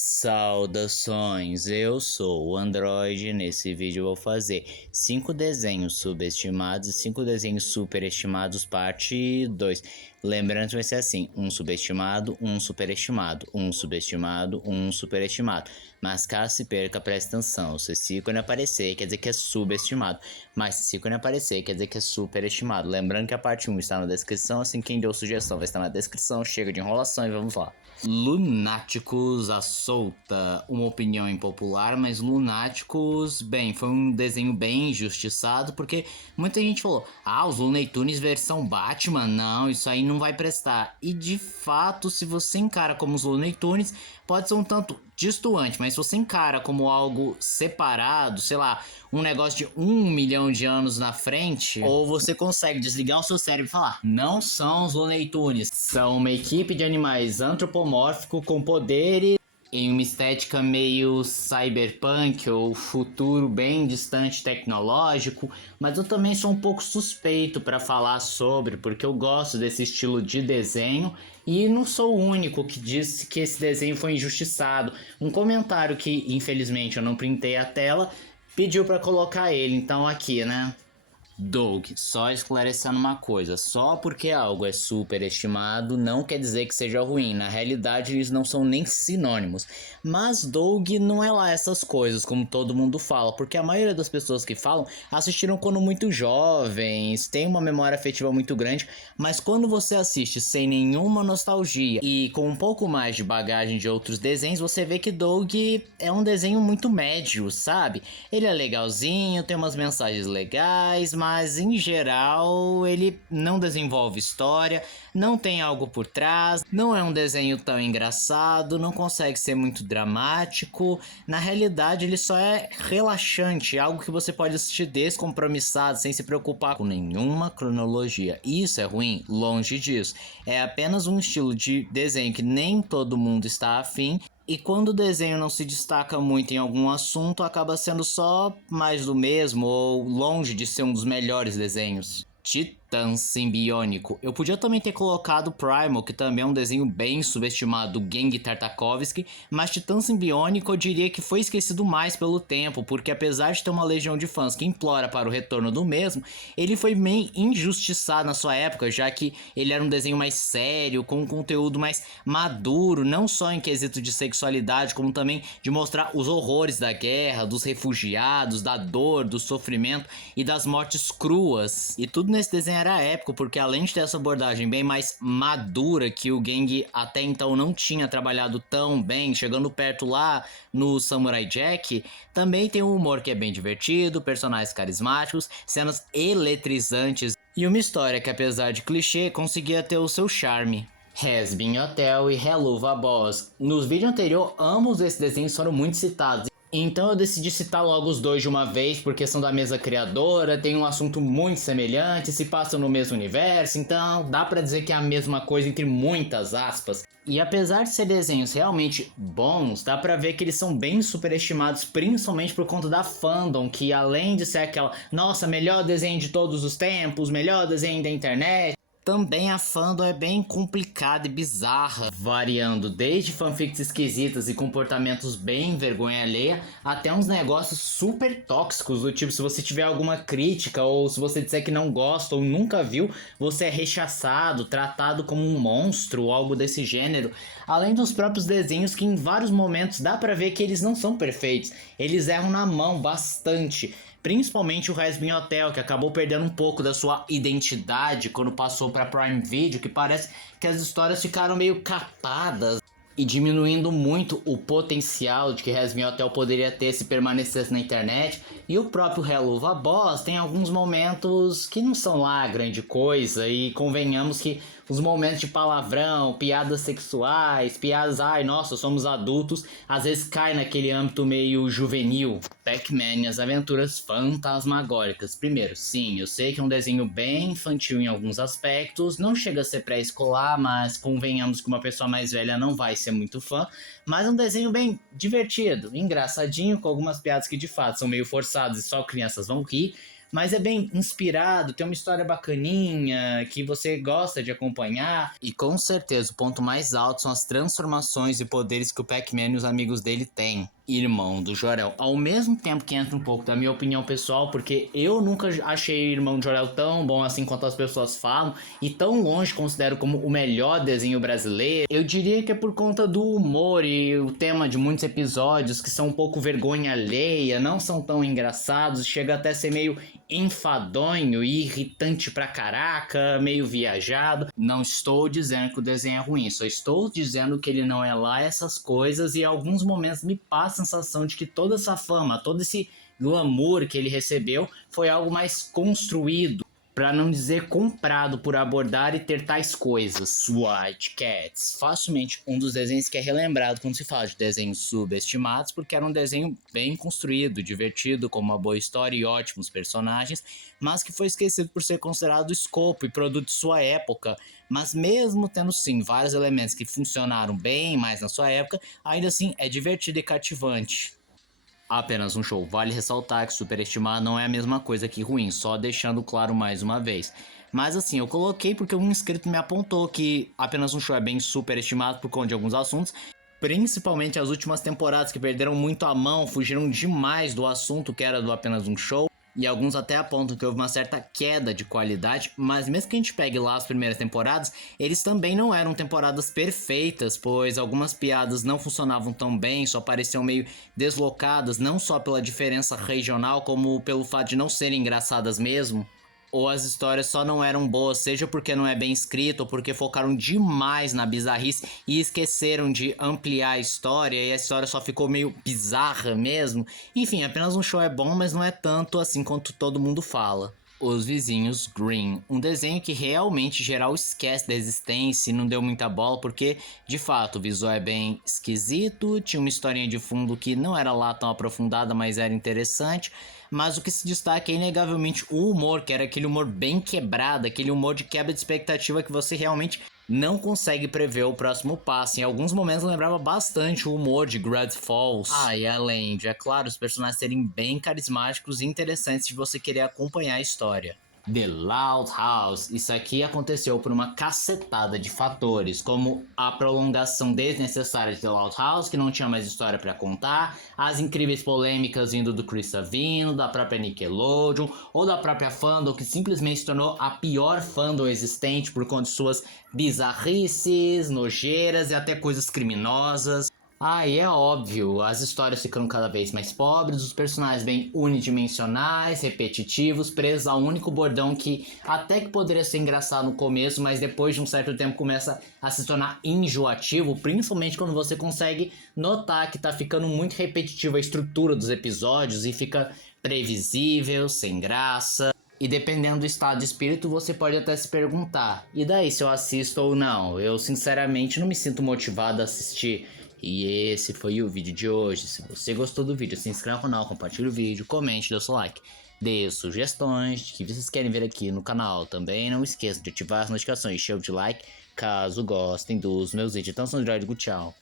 Saudações, eu sou o Android. Nesse vídeo eu vou fazer 5 desenhos subestimados e 5 desenhos superestimados, parte 2. Lembrando que vai ser assim: um subestimado, um superestimado, um subestimado, um superestimado. Mas caso se perca, preste atenção: se esse ícone aparecer, quer dizer que é subestimado, mas se esse ícone aparecer, quer dizer que é superestimado. Lembrando que a parte 1 está na descrição, assim quem deu sugestão vai estar na descrição. Chega de enrolação e vamos lá. Lunáticos à solta, uma opinião impopular, mas Lunáticos, bem, foi um desenho bem injustiçado, porque muita gente falou: ah, os Looney Tunes versão Batman, não, isso aí não vai prestar. E de fato, se você encara como os Looney Tunes, pode ser um tanto distoante, mas se você encara como algo separado, sei lá, um negócio de 1 milhão de anos na frente, ou você consegue desligar o seu cérebro e falar: não são os Looney Tunes, são uma equipe de animais antropomórficos com poderes em uma estética meio cyberpunk ou futuro bem distante tecnológico, mas eu também sou um pouco suspeito para falar sobre, porque eu gosto desse estilo de desenho e não sou o único que disse que esse desenho foi injustiçado. Um comentário que infelizmente eu não printei a tela pediu para colocar ele, então aqui, né? Doug, só esclarecendo uma coisa: só porque algo é superestimado não quer dizer que seja ruim. Na realidade, eles não são nem sinônimos. Mas Doug não é lá essas coisas como todo mundo fala, porque a maioria das pessoas que falam assistiram quando muito jovens, tem uma memória afetiva muito grande, mas quando você assiste sem nenhuma nostalgia e com um pouco mais de bagagem de outros desenhos, você vê que Doug é um desenho muito médio, sabe? Ele é legalzinho, tem umas mensagens legais, mas em geral ele não desenvolve história, não tem algo por trás, não é um desenho tão engraçado, não consegue ser muito dramático. Na realidade ele só é relaxante, algo que você pode assistir descompromissado, sem se preocupar com nenhuma cronologia. Isso é ruim? Longe disso. É apenas um estilo de desenho que nem todo mundo está afim. E quando o desenho não se destaca muito em algum assunto, acaba sendo só mais do mesmo ou longe de ser um dos melhores desenhos. Titã Simbiônico. Eu podia também ter colocado Primal, que também é um desenho bem subestimado do Geng Tartakovsky, mas Titã Simbiônico eu diria que foi esquecido mais pelo tempo, porque apesar de ter uma legião de fãs que implora para o retorno do mesmo, ele foi meio injustiçado na sua época, já que ele era um desenho mais sério, com um conteúdo mais maduro, não só em quesito de sexualidade, como também de mostrar os horrores da guerra, dos refugiados, da dor, do sofrimento e das mortes cruas. E tudo nesse desenho era épico, porque além de ter essa abordagem bem mais madura que o Geng até então não tinha trabalhado tão bem, chegando perto lá no Samurai Jack, também tem um humor que é bem divertido, personagens carismáticos, cenas eletrizantes e uma história que, apesar de clichê, conseguia ter o seu charme. Hazbin Hotel e Helluva Boss. Nos vídeos anteriores, ambos esses desenhos foram muito citados. Então eu decidi citar logo os dois de uma vez, porque são da mesma criadora, tem um assunto muito semelhante, se passam no mesmo universo, então dá pra dizer que é a mesma coisa entre muitas aspas. E apesar de ser desenhos realmente bons, dá pra ver que eles são bem superestimados, principalmente por conta da fandom, que além de ser aquela, nossa, melhor desenho de todos os tempos, melhor desenho da internet, também a fandom é bem complicada e bizarra, variando desde fanfics esquisitas e comportamentos bem vergonha alheia, até uns negócios super tóxicos, do tipo, se você tiver alguma crítica ou se você disser que não gosta ou nunca viu, você é rechaçado, tratado como um monstro ou algo desse gênero. Além dos próprios desenhos, que em vários momentos dá pra ver que eles não são perfeitos, eles erram na mão bastante. Principalmente o Hazbin Hotel, que acabou perdendo um pouco da sua identidade quando passou para Prime Video, que parece que as histórias ficaram meio capadas e diminuindo muito o potencial de que Hazbin Hotel poderia ter se permanecesse na internet. E o próprio Helluva Boss tem alguns momentos que não são lá grande coisa, e convenhamos que os momentos de palavrão, piadas sexuais, piadas, ai nossa, somos adultos, às vezes cai naquele âmbito meio juvenil. Pac-Man e as aventuras fantasmagóricas. Primeiro, sim, eu sei que é um desenho bem infantil em alguns aspectos, não chega a ser pré-escolar, mas convenhamos que uma pessoa mais velha não vai ser muito fã, mas é um desenho bem divertido, engraçadinho, com algumas piadas que de fato são meio forçadas e só crianças vão rir, mas é bem inspirado, tem uma história bacaninha que você gosta de acompanhar. E com certeza o ponto mais alto são as transformações e poderes que o Pac-Man e os amigos dele têm. Irmão do Jor-El, ao mesmo tempo que entra um pouco da minha opinião pessoal, porque eu nunca achei Irmão do Jor-El tão bom assim quanto as pessoas falam, e tão longe considero como o melhor desenho brasileiro. Eu diria que é por conta do humor e o tema de muitos episódios que são um pouco vergonha alheia, não são tão engraçados, chega até a ser meio enfadonho e irritante pra caraca, meio viajado. Não estou dizendo que o desenho é ruim, só estou dizendo que ele não é lá essas coisas, e em alguns momentos me passa a sensação de que toda essa fama, todo esse glamour que ele recebeu foi algo mais construído, para não dizer comprado, por abordar e ter tais coisas. White Cats, facilmente um dos desenhos que é relembrado quando se fala de desenhos subestimados, porque era um desenho bem construído, divertido, com uma boa história e ótimos personagens, mas que foi esquecido por ser considerado escopo e produto de sua época. Mas mesmo tendo sim vários elementos que funcionaram bem mais na sua época, ainda assim é divertido e cativante. Apenas um show. Vale ressaltar que superestimar não é a mesma coisa que ruim, só deixando claro mais uma vez. Mas assim, eu coloquei porque um inscrito me apontou que apenas um show é bem superestimado por conta de alguns assuntos, principalmente as últimas temporadas que perderam muito a mão, fugiram demais do assunto que era do apenas um show. E alguns até apontam que houve uma certa queda de qualidade, mas mesmo que a gente pegue lá as primeiras temporadas, eles também não eram temporadas perfeitas, pois algumas piadas não funcionavam tão bem, só pareciam meio deslocadas, não só pela diferença regional, como pelo fato de não serem engraçadas mesmo. Ou as histórias só não eram boas, seja porque não é bem escrito, ou porque focaram demais na bizarrice e esqueceram de ampliar a história, e a história só ficou meio bizarra mesmo. Enfim, apenas um show é bom, mas não é tanto assim quanto todo mundo fala. Os Vizinhos Green, um desenho que realmente geral esquece da existência e não deu muita bola, porque de fato o visual é bem esquisito, tinha uma historinha de fundo que não era lá tão aprofundada, mas era interessante. Mas o que se destaca é inegavelmente o humor, que era aquele humor bem quebrado, aquele humor de quebra de expectativa que você realmente não consegue prever o próximo passo. Em alguns momentos lembrava bastante o humor de Gravity Falls. E além de, é claro, os personagens serem bem carismáticos e interessantes de você querer acompanhar a história. The Loud House. Isso aqui aconteceu por uma cacetada de fatores, como a prolongação desnecessária de The Loud House, que não tinha mais história para contar, as incríveis polêmicas vindo do Chris Savino, da própria Nickelodeon, ou da própria fandom, que simplesmente se tornou a pior fandom existente por conta de suas bizarrices, nojeiras e até coisas criminosas. E é óbvio, as histórias ficando cada vez mais pobres, os personagens bem unidimensionais, repetitivos, presos a um único bordão que até que poderia ser engraçado no começo, mas depois de um certo tempo começa a se tornar enjoativo, principalmente quando você consegue notar que tá ficando muito repetitiva a estrutura dos episódios e fica previsível, sem graça. E dependendo do estado de espírito, você pode até se perguntar, e daí se eu assisto ou não? Eu sinceramente não me sinto motivado a assistir. E esse foi o vídeo de hoje. Se você gostou do vídeo, se inscreva no canal, compartilhe o vídeo, comente, dê o seu like. Dê sugestões que vocês querem ver aqui no canal. Também não esqueça de ativar as notificações, show de like, caso gostem dos meus vídeos. Então, sou o Android, tchau.